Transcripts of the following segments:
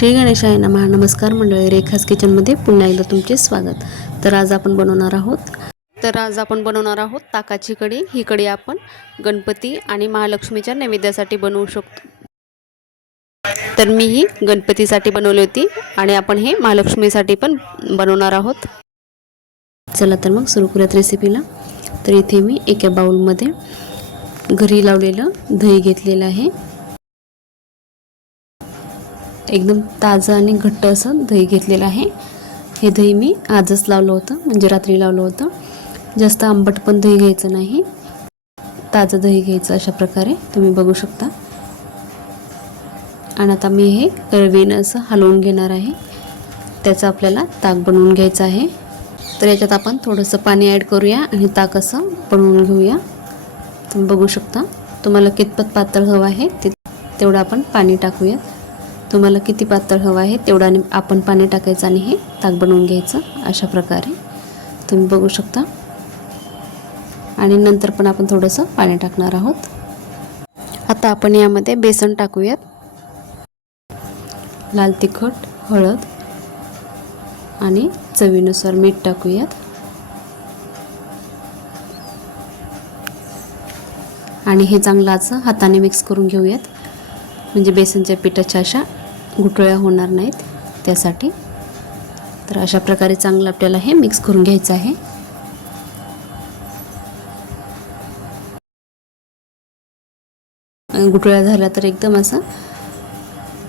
श्री गणेशाय नमः. नमस्कार मंडळी, रेखास किचनमध्ये पुन्हा एकदा तुमचे स्वागत. तर आज आपण बनवणार आहोत ताकाची कढी. ही कढी आपण गणपती आणि महालक्ष्मीच्या नैवेद्यासाठी बनवू शकतो. तर मी ही गणपतीसाठी बनवली होती आणि आपण हे महालक्ष्मीसाठी पण बनवणार आहोत. चला तर मग सुरू करूयात रेसिपीला. तर इथे मी एका बाउलमध्ये घरी लावलेलं दही घेतलेलं आहे. एकदम ताजं आणि घट्ट असं दही घेतलेलं आहे. हे दही मी आजच लावलं होतं, म्हणजे रात्री लावलं होतं. जास्त आंबट पण दही घ्यायचं नाही, ताजं दही घ्यायचं. अशा प्रकारे तुम्ही बघू शकता. आणि आता मी हे कळवीनं असं हलवून घेणार आहे. त्याचं आपल्याला ताक बनवून घ्यायचं आहे. तर याच्यात आपण थोडंसं पाणी ॲड करूया आणि ताक असं बनवून घेऊया. तुम्ही बघू शकता. तुम्हाला कितपत पातळ हवं आहे तेवढं आपण पाणी टाकूया. तुम्हाला किती पातळ हवं आहे तेवढं आपण पाणी टाकायचं आणि हे ताक बनवून घ्यायचं. अशा प्रकारे तुम्ही बघू शकता. आणि नंतर पण आपण थोडंसं पाणी टाकणार आहोत. आता आपण यामध्ये बेसन टाकूयात, लाल तिखट, हळद आणि चवीनुसार मीठ टाकूयात. आणि हे चांगलं असं हाताने मिक्स करून घेऊयात, म्हणजे बेसनच्या पिठाच्या अशा गुठळ्या होणार नाहीत त्यासाठी. तर अशा प्रकारे चांगलं आपल्याला हे मिक्स करून घ्यायचं आहे. गुठळ्या झाल्या तर एकदम असं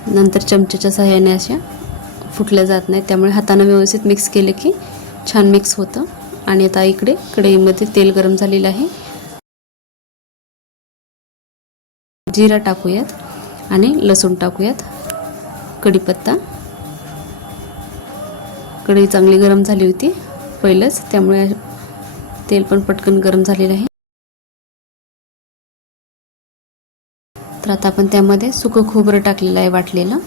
नंतर चमच्याच्या सहाय्याने अशा फुटल्या जात नाही, त्यामुळे हाताने व्यवस्थित मिक्स केले की छान मिक्स होतं. आणि आता इकडे कढईमध्ये तेल गरम झालेलं आहे. जिरा टाकूयात आणि लसूण टाकूयात, कढीपत्ता. कढई चांगली गरम झाली होती पहिलंच, त्यामुळे तेल पण पटकन गरम झालेलं आहे. तर आता आपण त्यामध्ये सुकं खोबरं टाकलेलं आहे, वाटलेलं.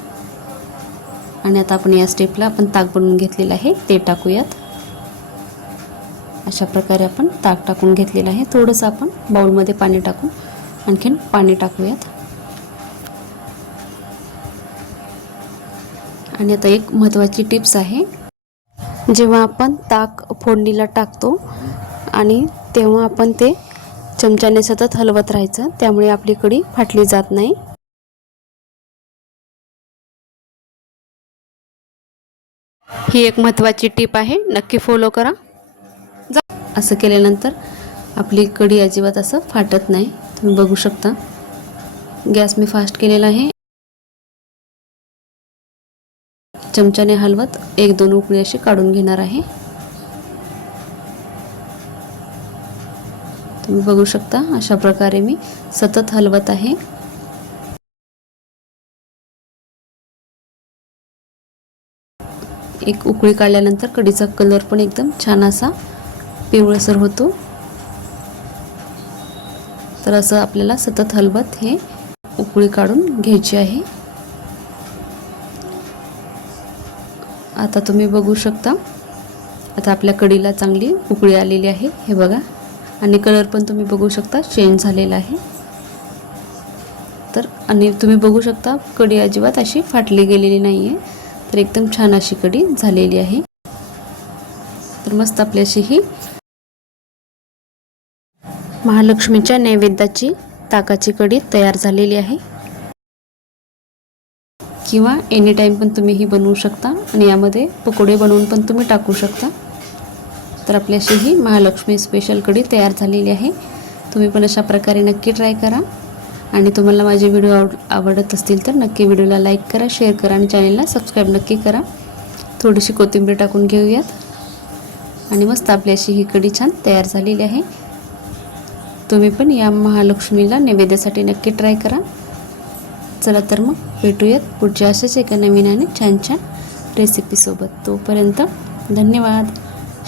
आणि आता आपण या स्टेपला आपण ताक बनवून घेतलेलं आहे ते टाकूयात. अशा प्रकारे आपण ताक टाकून घेतलेलं आहे. थोडंसं आपण बाउलमध्ये पाणी टाकून आणखीन पाणी टाकूयात. आणि आता एक महत्त्वाची टिप्स आहे. जेव्हा आपण ताक फोडणीला टाकतो आणि तेव्हा आपण ते चमच्याने सतत हलवत राहायचं, त्यामुळे आपली कढी फाटली जात नाही. ही एक महत्त्वाची टिप आहे, नक्की फॉलो करा. असं केल्यानंतर आपली कढी अजिबात असं फाटत नाही. तुम्ही बघू शकता. गॅस मी फास्ट केलेला आहे. चमच्याने हलवत 1-2 उकळी अशी काढून घेणार आहे. तुम्ही बघू शकता. अशा प्रकारे मी सतत हलवत आहे. एक उकळी काढल्यानंतर कढीचा कलर पण एकदम छान असा पिवळसर होतो. तर असं आपल्याला सतत हलवत हे उकळी काढून घ्यायची आहे. आता तुम्ही बघू शकता. आता आपल्या कढीला चांगली उकळी आलेली आहे, हे बघा. आणि कलर पण तुम्ही बघू शकता चेंज झालेला आहे. तर आणि तुम्ही बघू शकता कढी अजिबात अशी फाटली गेलेली नाही आहे. तर एकदम छान अशी कढी झालेली आहे. तर मस्त आपली अशी ही महालक्ष्मीच्या नैवेद्याची ताकाची कढी तयार झालेली आहे. किंवा एनी टाईम पण तुम्ही ही बनवू शकता आणि यामध्ये पकोडे बनवून पण तुम्ही टाकू शकता. तर आपली अशी ही महालक्ष्मी स्पेशल कढी तयार झालेली आहे. तुम्ही पण अशा प्रकारे नक्की ट्राय करा. आणि तुम्हाला माझे व्हिडिओ आवडत असतील तर नक्की व्हिडिओला लाईक करा, शेअर करा आणि चॅनलला सबस्क्राईब नक्की करा. थोडीशी कोथिंबीर टाकून घेऊयात. आणि मस्त आपली अशी ही कढी छान तयार झालेली आहे. तुम्ही पण या महालक्ष्मीला नैवेद्यासाठी नक्की ट्राय करा. चला तर मग भेटूयात पुढच्या अशाच एका नवीन आणि छान छान रेसिपीसोबत. तोपर्यंत धन्यवाद.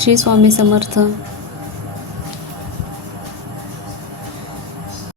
श्री स्वामी समर्थ.